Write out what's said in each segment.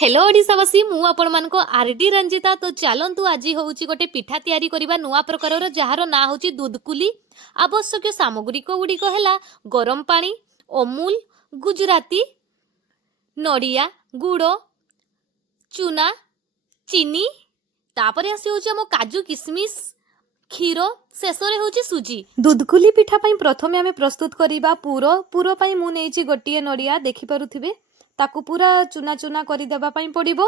Hello ओडिशावासी मु आपण मानको आरडी रंजिता। तो चलतु आज होउची गोटे पिठा तैयारी करिबा नुआ प्रकारर जार ना होची दूधकुली। आवश्यक सामग्री गुड़िक है गरम पानी, अमूल, गुजराती, नड़िया, गुड़, चूना, चीनी, तापरे आसी होची हम काजू किशमिश, क्षीर, शेष होची सुजी। दूधकुली पिठा पई प्रथमे आमे प्रस्तुत करिबा पूरो पई मु नेची गोटिए नड़िया देखि पारुथिबे ताकू पूरा चुना चुना कर देबा पई पड़िबो।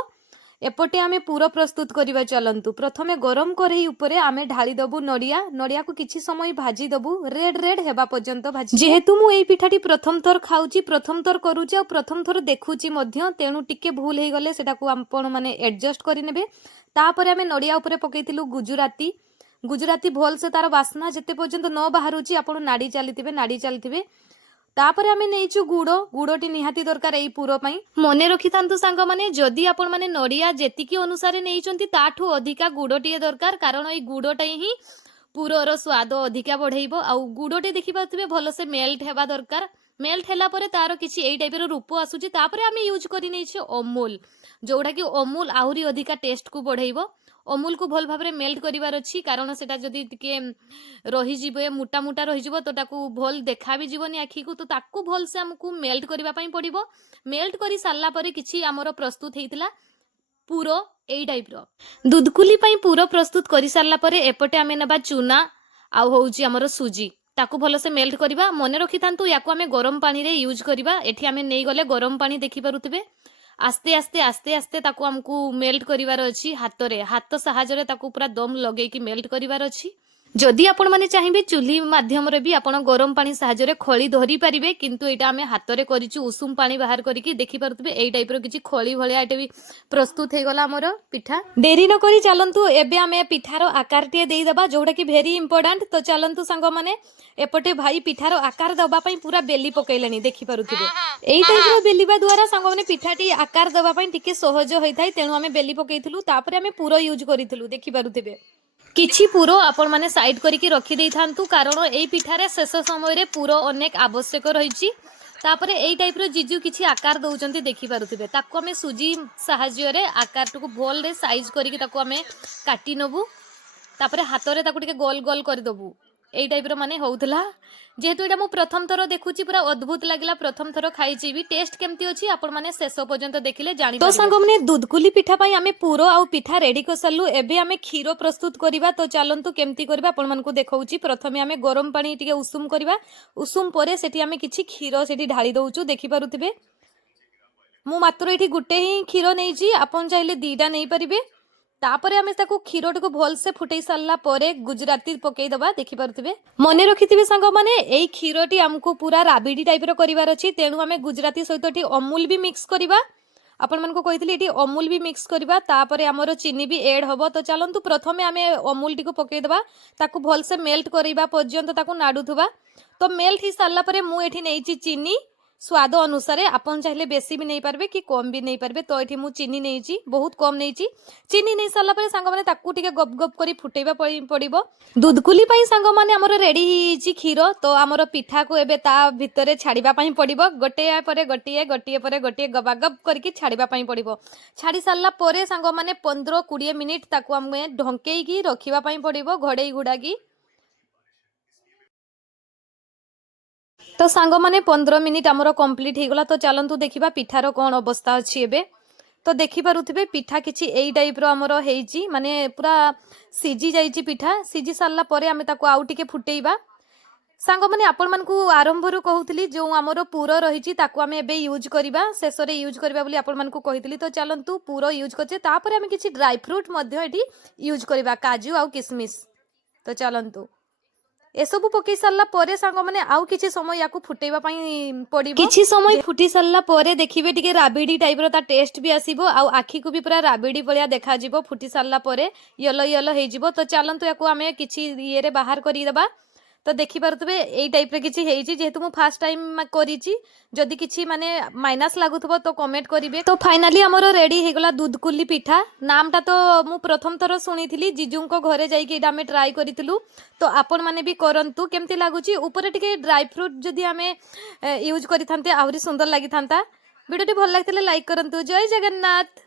एपटे आमे पूरा प्रस्तुत करिबा। चलंतु प्रथमे गरम कढ़ई उपरे आमे ढाली दबु नड़िया को किछि समय भाजी दबु रेड रेड हेबा पर्यंत भाजी। जेहेतु मु एई पिठाटी प्रथम थर खाउची, प्रथम थर करूची आ प्रथम थर देखुची मध्य, तेनु टिके भूल हे गले सेटाकू आपण माने एडजस्ट करि नेबे। तापरे आमे नड़िया उपरे पकेइतिलु गुजराती भल से तार बास्ना जेते पर्यंत न बाहरुची आपण नाड़ी चलीथिबे। तापर आमे नेइचु गुड़टी निहाती दरकार एई पूरो पई। मने रखि थांतु सांग माने जदी आपण माने नड़िया जेतिकी अनुसार नेइचंती ताठू अधिका गुड़टी दरकार, कारण एई गुड़टा ही पूरोर स्वाद अधिका बढ़ाइबो। आ गुड़टे देखि पाथबे भलो से मेल्ट हेबा दरकार। मेल्ट हैला परे तार किछि एई टाइप रो रूप आसुची। तापरे आमे यूज करि नेइछु अमूल, जोडा कि अमूल आहुरी अधिका टेस्ट को बढ़ाइबो। अमूल को भल भाबरे मेल्ट करिवार अछि, कारण सेटा जदी टिके रही जिबे मोटा मोटा रही जिवो तो ताकू भल देखा भी जीवनी आखी को, तो ताकू भल से हमकू मेल्ट करिवा पई पड़िबो। मेल्ट करि सारला परे किछि हमर प्रस्तुत हेइतिला पूरो एई टाइप रो। दूधकुली पई पूरो प्रस्तुत करि सारला परे एपटे आमे नबा चूना आ होउची हमर सुजी, ताकू भल से मेल्ट करिवा। मने रखि थांतु याकू आमे गरम पानी रे यूज करिवा। एठी आमे नै गले गरम पानी देखि पारुथिबे। आस्ते आस्ते ताकू हमकू मेल्ट करिवार अछि। हाथ सहायरे ताकू पूरा दम लगे कि मेल्ट करिवार अछि। जदि आपण माने चाहिबे चुल्ही माध्यम रे भी आपण गरम पानी सहायरे खळी धरी पारिबे, किंतु एटा आमे हाथ रे करिछु उषुम पानी बाहर करिकि देखि पारुथिबे एई टाइप रो किछि खळी भलिया एटा भी प्रस्तुत हे गला हमर पिठा। देरी न करी चलंतु एबे आमे पिठारो आकार टिए देई दबा, जोडा कि भेरी इंपोर्टेंट। तो चलंतु संग माने एपटे भाई पिठारो आकार दबा पई पूरा बेली पकेइलेनी देखि पारुथिबे। एई टाइप रो बेलिबा द्वारा संग माने पिठाटी आकार दबा पई टिके सहज होइथाय, तेनु आमे बेली पकेइथिलु। तापरे आमे पूरो यूज करिथिलु देखि पारुथिबे। किछि पूरो आपण माने साइड करिकि रखि देई थांतु, कारण एई पिठारे शेष समय रे पूरो अनेक आवश्यक रहिछि। तापरे एई टाइप रो जिजु किछि आकार दउचंती देखि पारुथिबे। ताकू आमे सुजी सहाय्य रे आकार टुकु भोल रे साइज करिकि ताकू आमे काटी नबु। तापरे हाथ रे ताकू टिके गोल गोल कर दबु। एई टाइप रो माने होउथला। जेहेतु एटा मु प्रथम थरो देखुची, पूरा अद्भुत लागिला। प्रथम थरो खाइची भी टेस्ट केमती अछि आपण माने शेष पर्यंत देखिले जानि पारिबे। तो संग माने दूधकुली पिठा पई आमे पूरो आ पिठा रेडी कर सारलु। एबे आमे क्षीर प्रस्तुत करिबा। तो चलंतु केमती करिबा आपण मानकु देखौची। प्रथमे आमे गरम पानी टिके उषुम करिबा। उषुम परे सेठी आमे किछि क्षीर सेठी ढाली दउचु देखि पारुथिबे। मु मात्र एठी गुटे ही क्षीर नेइची, आपण चाहिले दीटा नै परिबे। तापरे आमे ताकू क्षीरटको भल से फुटै सारला परे गुजराती पकेई दबा देखि पारुथिबे। मने रखिथिबे संग माने एई क्षीरटी हमकू पूरा राबिडी टाइप रो करिवार अछि, तेनु आमे गुजराती सहित एठी अमूल भी मिक्स करिबा। आपण मानको कहिथिले एठी अमूल भी मिक्स करिबा। तापरे हमर चीनी भी ऐड हबो। तो चलंतु प्रथमे आमे अमूल टिको पकेई दबा, ताकू भल से मेल्ट करिबा पर्यंत ताकू नाडुथुबा। तो मेल्ट ही सारला परे मु एठी नेइची चीनी स्वाद अनुसार। आपण चाहिले बेसी भी नहीं पारबे कि कम भी नहीं पारबे। तो एठी मु चीनी नेइची, बहुत कम नेइची। चीनी नै सारला परे सांग माने ताकू टिके गप गप करी फुटेबा पड़िबो। दूधकुली पई सांग माने हमर रेडी हिची क्षीर। तो हमर पिठा को एबे ता भितरे छाड़ीबा पई पड़िबो। गोटे परे गोटिए गबा गप करके छाड़ीबा पई पड़िबो। छाड़ी सारला परे सांग माने 15-20 मिनिट ताकू हमें ढंकेई की रखिबा पई पड़िबो, घोड़ेई गुडा की। तो सांग माने 15 मिनिट हमर कंप्लीट हे गला। तो चलंतु देखिबा पिठार कोन अवस्था अछि एबे। तो देखि पारुथिबे पिठा किछि एई टाइप रो हमर हेइची, माने पूरा सिजी जाईची पिठा। सिजी सारला परे आमे ताको आउ टिके फुटेइबा। सांग माने आपण मानकू आरंभ रो कहउतली जो हमर पूरो रहिची ताको आमे एबे यूज करिबा, शेष रे यूज करिबा बोली आपण मानकू कहितली। तो चलंतु पूरो यूज करचे। तापरे आमे किछि ड्राई फ्रूट मध्ये एठी यूज करिबा, काजू आ किशमिश। तो चलंतु एसबु पकई सारला परे सांग माने आउ किछि समय याकू फुटेबा पई पड़िबो। किछि समय फुटी सारला परे देखिबे टिके राबिडी टाइप रो ता टेस्ट भी आसीबो। आ आखी को भी पूरा राबिडी बलिया देखा जिवो। फुटी सारला परे येलो येलो हे जिवो। तो चलंतु याकू आमे किछि ये रे बाहर करी दबा। तो देखि पारुथबे एई टाइप रे किछि हेइची। जेहेतु मु फर्स्ट टाइम करिची, जदि किछि माने माइनस लागुथबो तो कमेंट करिवे। तो फाइनली हमर रेडी हे गला दूधकुली पिठा। नामटा तो मु प्रथम थर सुनिथिली, जीजुंको घरे जाई कि एटा हमें ट्राई करिथिलु। तो आपण माने भी करंतु केमती लागुची। ऊपर टिके ड्राई फ्रूट जदि हमें यूज करिथांते आहुरी सुंदर लागि थांता। ଭିଡ଼ିଓଟି ଭଲ ଲାଗିଥିଲେ ଲାଇକ୍ କରନ୍ତୁ। ଜୟ ଜଗନ୍ନାଥ।